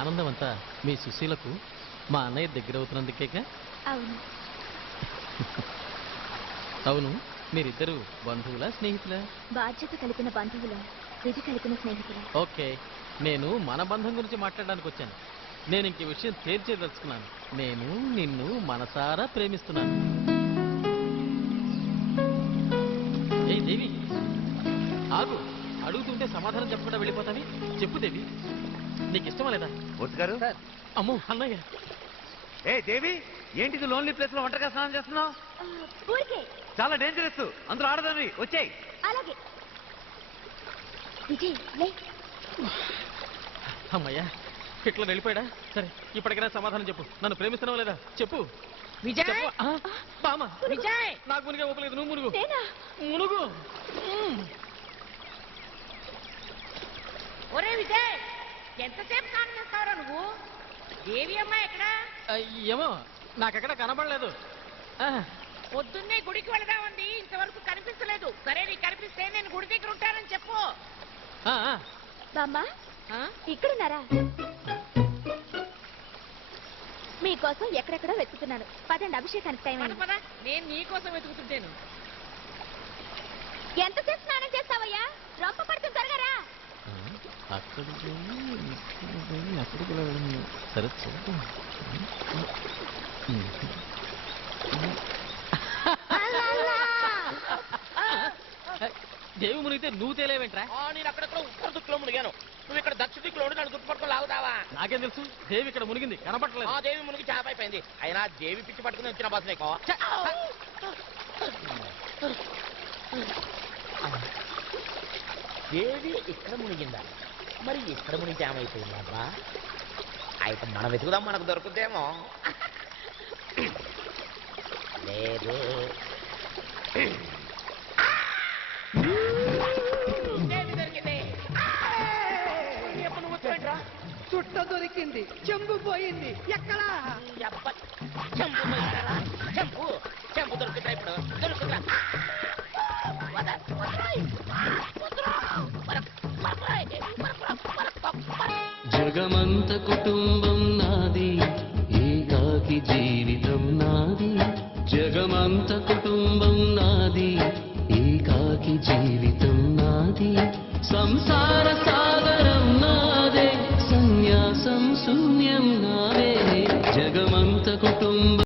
ఆనందం అంతా మీ సుశీలకు మా అన్నయ్య దగ్గర అవుతున్నందుకేగా? అవును. అవును, మీరిద్దరు బంధువులా స్నేహితులా? బాధ్యత కలిపిన బంధువుల, విధి కలిపిన స్నేహితుల. ఓకే, నేను మన బంధం గురించి మాట్లాడడానికి వచ్చాను. నేను ఇంక విషయం తేల్చేదలుచుకున్నాను. నేను నిన్ను మనసారా ప్రేమిస్తున్నాను. ఏయ్ దేవి, ఆగు. అడుగుతుంటే సమాధానం చెప్పకుండా వెళ్ళిపోతావి. చెప్పు దేవి, నీకు ఇష్టమా లేదా? గారు, అమ్మో అన్నయ్య. ఏ దేవి, ఏంటిది లోన్లీ ప్లేస్ లో ఒంటరిగా స్నానం చేస్తున్నావు? ఊరికే. చాలా డేంజరస్, అందరూ ఆడదాన్ని. వచ్చాయి. అలాగే. విజయ్ లే. అమ్మయ్యా, ఇట్లా వెళ్ళిపోయాడా? సరే, ఇప్పటికైనా సమాధానం చెప్పు. నన్ను ప్రేమిస్తున్నావు లేదా చెప్పు. విజయ్, చెప్పు. బామ, విజయ్, నాకు మునిగే ఊపలేదు, నువ్వు మునుగు. నేనా? మునుగు. ఒరే విజయ్, ఎంతసేపు స్నానం చేస్తావురా నువ్వు? దేవి అమ్మాయి ఎక్కడ? ఏమో నాకెక్కడ కనబడలేదు. పొద్దున్నే గుడికి వెళదామంది, ఇంతవరకు కనిపించలేదు. సరే, నీకు కనిపిస్తే నేను గుడి దగ్గర ఉంటానని చెప్పు. బామ్మ ఇక్కడున్నారా? మీకోసం ఎక్కడెక్కడో వెతుకుతున్నాను. పదండి, అభిషేకానికి టైం అయింది. పద, నేను నీకోసం వెతుకుతుంటాను. ఎంతసేపు స్నానం చేస్తావయ్యా? రొంప పడుతుంది, త్వరగా రా. అక్కడికి సరే చూద్దాం. దేవి మునిగితే నువ్వు తేలేవేంట్రా? నేను అక్కడక్కడ ఉత్తర దిక్కులో మునిగాను. నువ్వు ఇక్కడ దక్షిణ దిక్కులో ఉండి నన్ను గుర్తుపట్టుకుని లాగుతావా? నాకేం తెలుసు, దేవి ఇక్కడ మునిగింది, కనపట్టలేదు. ఆ దేవి మునిగి చేప అయిపోయింది. అయినా దేవి పిచ్చి పట్టుకుని వచ్చిన బస్సు నీకు. దేవి ఇక్కడ మునిగిందా? మరి ఇక్కడ మునిగి ఏమైపోయింది అబ్బా? అయితే మనం వెతుకుదాం, మనకు దొరుకుద్దేమో. లేదు, దేవి దొరికింది. ఎప్పుడు వచ్చేంట్రా? చుట్ట దొరికింది, చెంబు పోయింది. ఎక్కడా? చెంపు పోయిందా? చెంపు దొరుకుతా, ఇప్పుడు దొరుకుతా. జగమంత కుటుంబం నాది, ఏకాకి జీవితం నాది. జగమంత కుటుంబం నాది, ఏకాకి జీవితం నాది. సంసార సాగరం నాదే, సన్యాసం శూన్యం నాదే. జగమంత కుటుంబం